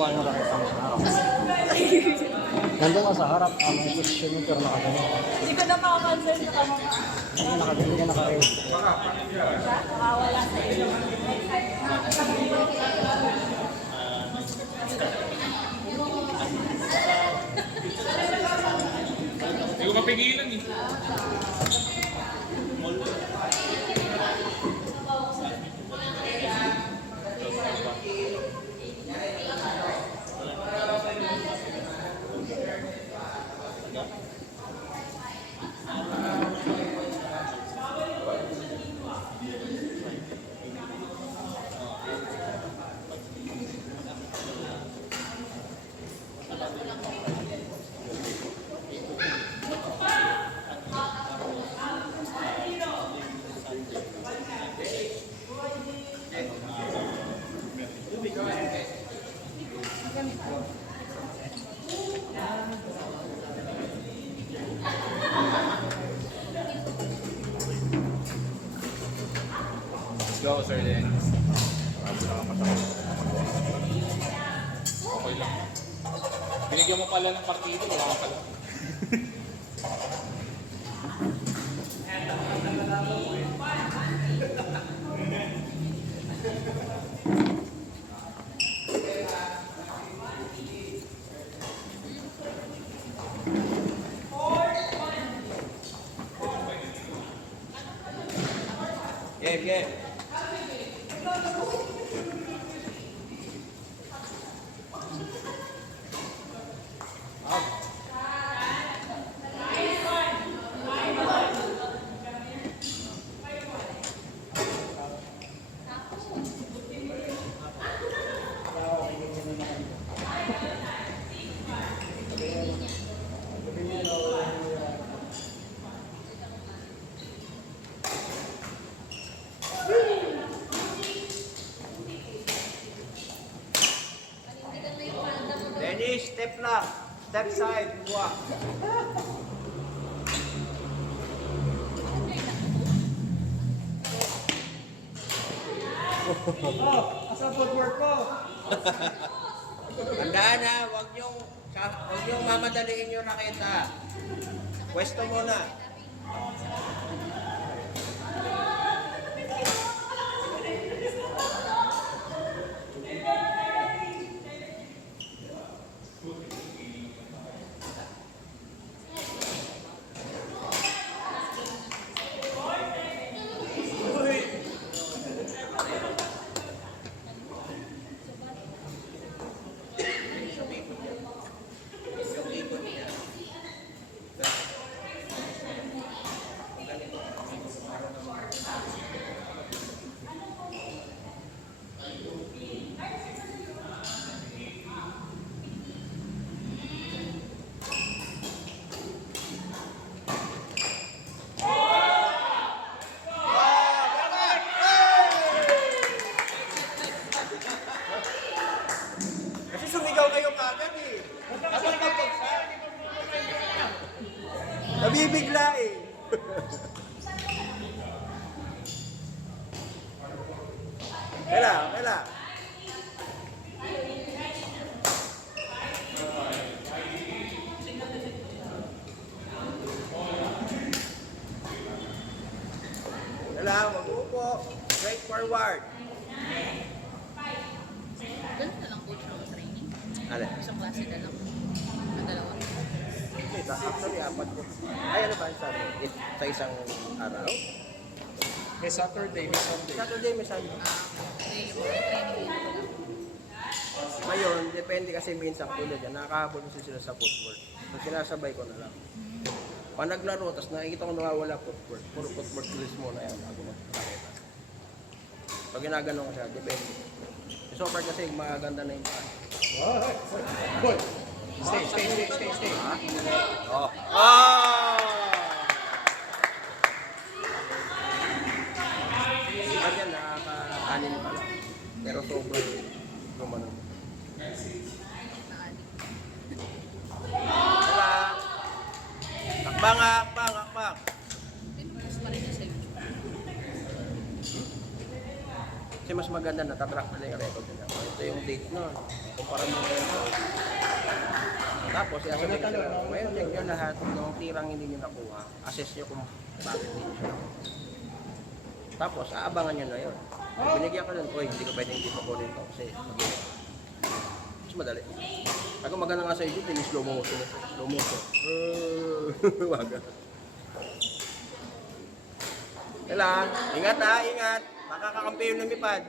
ba yung nakita mo sa harap? Nandun ka sa harap, may position mo pero nakaganon. Hindi ko na makapansin sa kamama. Ano, nakaganon ka nakarew. Nakawala sa iyo. Hindi ko mapigilan eh. Let's go, Sir Dennis. Okay lang. Binigyan mo pala ng partido, wala ka pala. Game, game. Dennis, step lang. Step side, buwa. Oh, asa footwork ko? Tandaan ha, huwag niyong mamadaliin yung raketa. Pwesto muna. Kasi sumigaw kayo kagad eh. Kapag kapagsak. Nabibigla eh. Kailan. Kailan, mag-upo. Straight forward. Ganun na lang coach ng training. Alin? Isang klase na lang. Ang dalawa. Actually, apat ko. Ay, ano ba ang sabi? Sa isang araw? May Saturday, may Sunday. Saturday, may Sunday. Hindi, yung mga training yun ko lang. Ngayon, depende kasi minsan tulad yan. Nakakahabol kasi sila sa footwork. So, sinasabay ko na lang. Pag naglaro, tapos nakikita ko nawawala footwork. Puro footwork release muna yan. Bago magpakita. Pag ginaganon ko siya, depende. So far kasi maganda na yung paan. Good. Stay. Oh! Ah! Ganyan, nakaka-anin pala. Pero sobrang gumanon. Diba? Akbang. Pinupost pa rin niya sa YouTube. Kasi mas maganda, natatrack na yung record nila. Ito yung date nun. Kumpara mo ngayon. Tapos, sasabihin ko sila, ngayon check nyo lahat ng tirang hindi nyo nakuha. Assess nyo kung bakit hindi siya. Tapos, aabangan nyo na yun. Binigyan ko nun, hindi ko pwede hindi pa kunin to kasi mag-iwan. Mas madali. Ako maganda nga sa YouTube, hindi slow motion. Slow motion. Waga. Kailangan, ingat ha, ingat. Baka kakampi yung lumipad.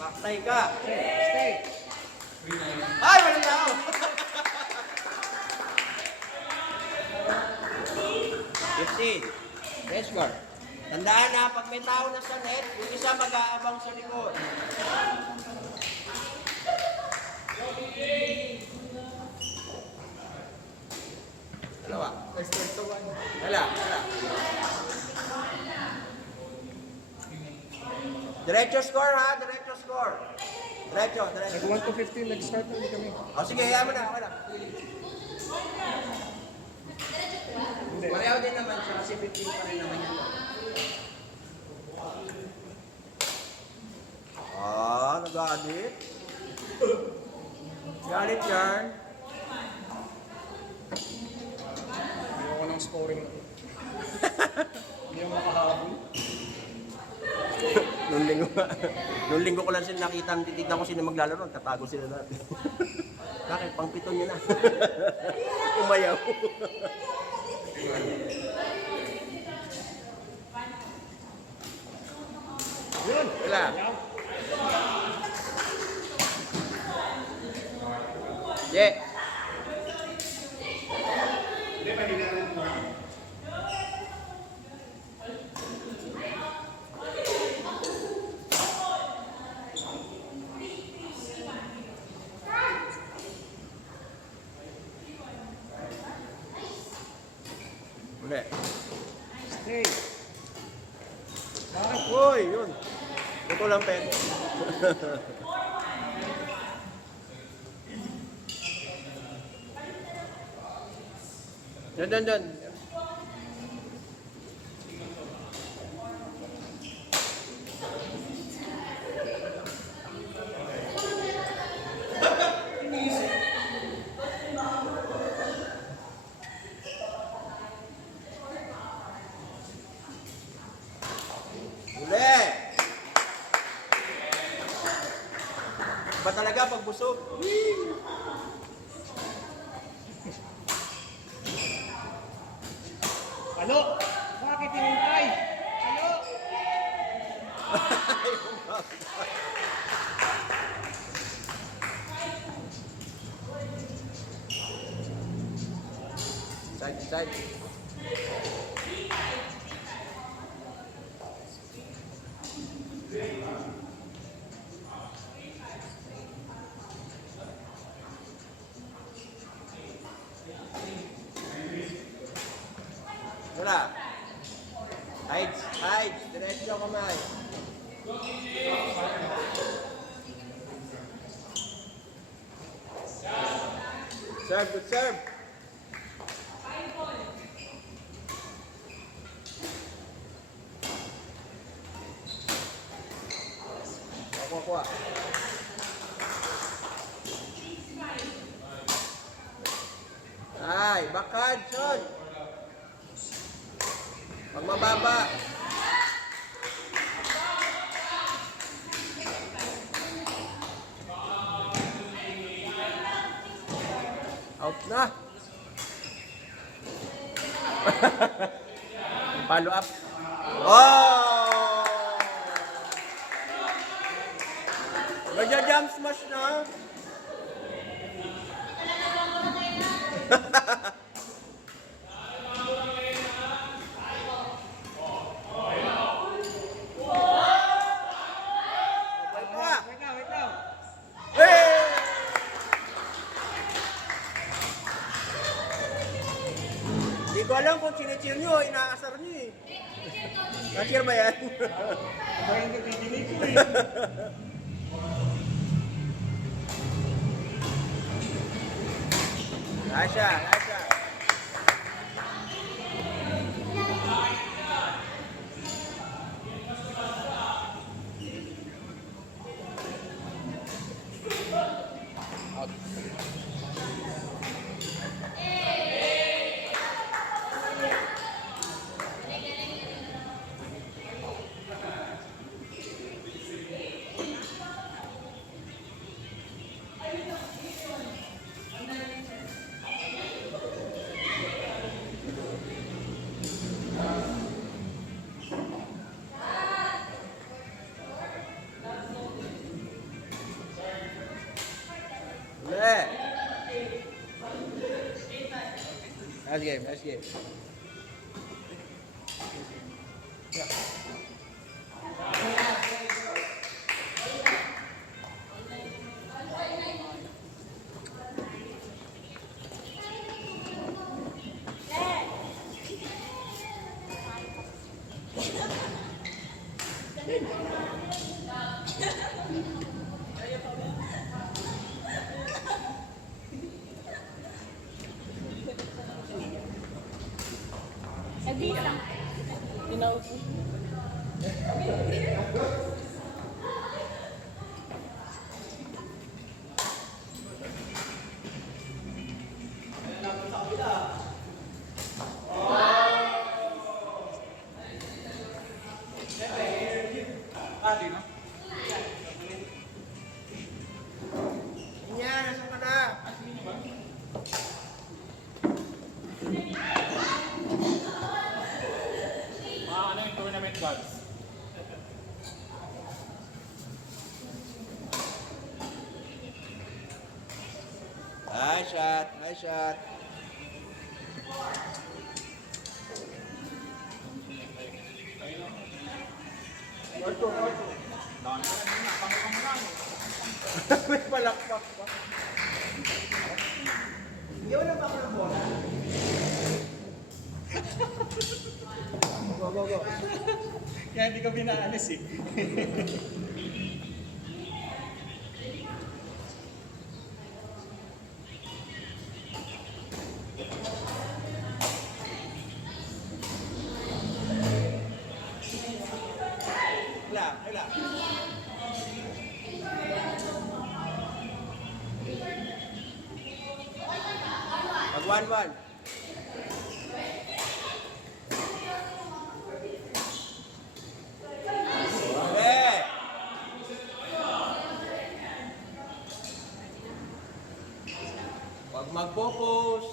Paktay ka. Stay. Ay, walang tao. 15. Let's go. Tandaan na, pag may tao na sa net, yung isa mag-aabang sa likod. Dalawa. Wala. Diretso score ha, diretso score. Diretso. Nag 1 to 15, nag-start na kami. O sige, hayaan mo na, okay na. Pareho din naman siya kasi 15 pa rin naman yan. Nag-aadit. Galit yan. Ayoko ng scoring na. Hindi ako makahabol. Nung linggo ko lang sila nakita, titignan ko sino maglalaro, tatago sila lahat. Bakit? Pang-pito niya na. Umayaw. Yun! Wala. Yeah. Uli. Stay! Uy, yun. Ito lang pwede. Dyan. Uli! Ba talaga pag busog? Alo! Bakit hinintay? Alo! Side. Wala. Hides. Diretso kamay. Good serve. Kuha. Ay, backhand, shot. Pag mababa. Out na. Follow up. Oh! Medyo jump smash na. Wait pa. Hey! Hindi ko alam kung sinicheer nyo, inaasar nyo eh. Na-cheer ba yan? Lasha, Lasha. Last game, last game. Hindi lang. Inaupo. Yan, nasa ka na? Ano yung tournament gods? Nice shot, nice shot. Dami ka na nila. Pangit mo lang. May palakpak pa. Hindi wala ba ako ng bola? Go, go, go. Kaya hindi ka binaalis eh. Hila, hila. Mag 1-1. Okay. Huwag mag-focus.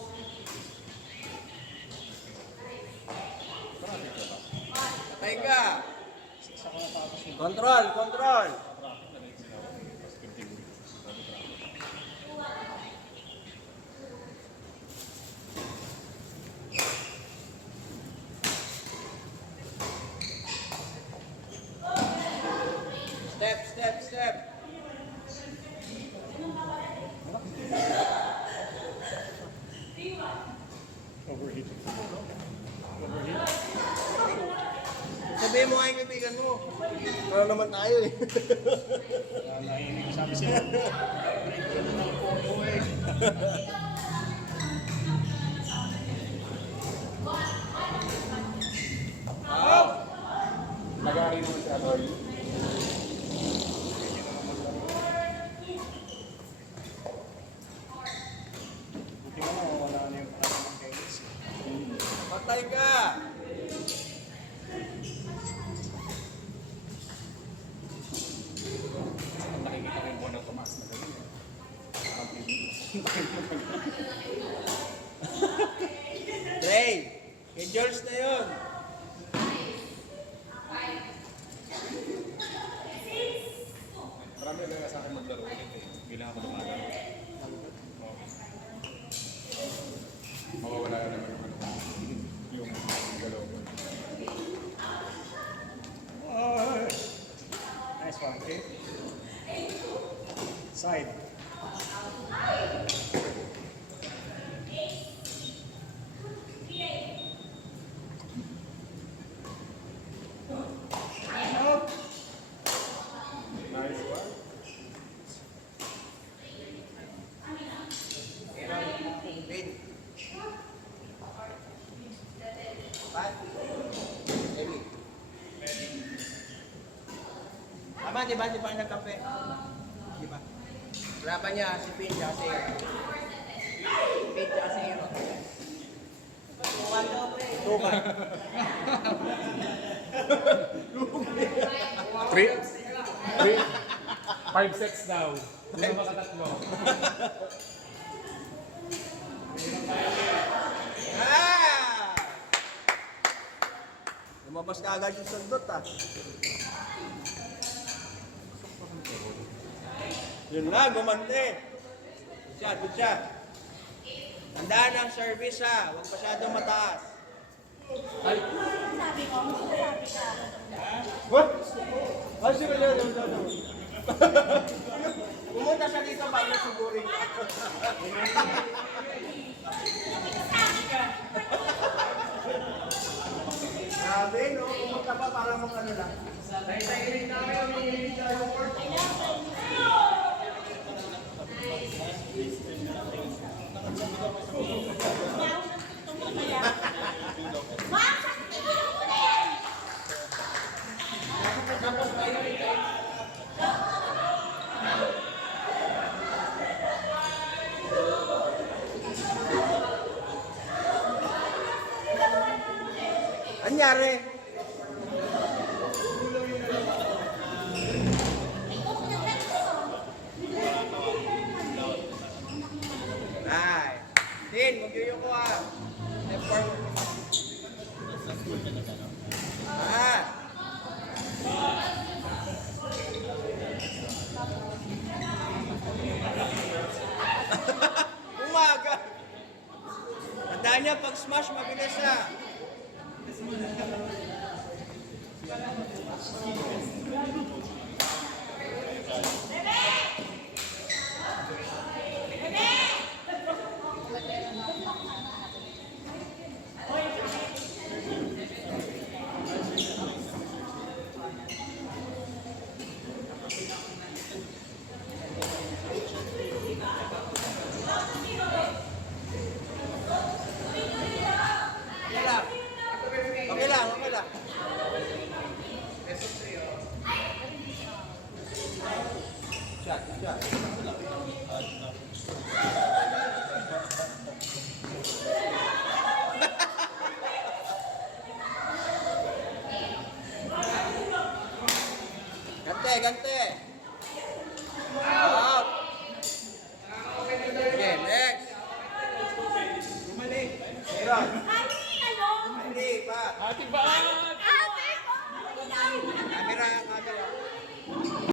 Patay ka. Control, control. Step, step, step. Overheat. Sabihin mo nga yung kaibigan mo. Ano naman tayo eh. Naiinig. Sabi sila. Nag-aari naman si Aloy. Buti mo na wala na yung parang ng tennis. Patay ka. Nakikita ko yung buwan ng Tomas na gano'n. Parang pinig. Trey, kay Jules na yun. Marami na sa akin maglaro ulit eh. Bilang ako lumalaro. Last one, okay? Side. Nice one. Win. Pat. Emi. Tama, di ba? Di ba nagkape? Di ba? Laban niya si Pin kasi Pin kasi Tukan. Three. 5 sets daw. Hindi na makatatlo. Ah! Lumabas ka agad yung sundot ah. Yun na, gumante. Good shot. Tandaan ang service ha, huwag masyadong mataas. Ay, What? Ay, sige na, pumunta siya dito para sugurin ka. Sabi, no? Pumunta pa para mong ano lang. Tayo-tayo tayo, manginig tayo work. Anyari? Ay. Tin, magyuyuko ah. Effort. Ah. Umaga. Tandaan niya, pag smash, mabilis na.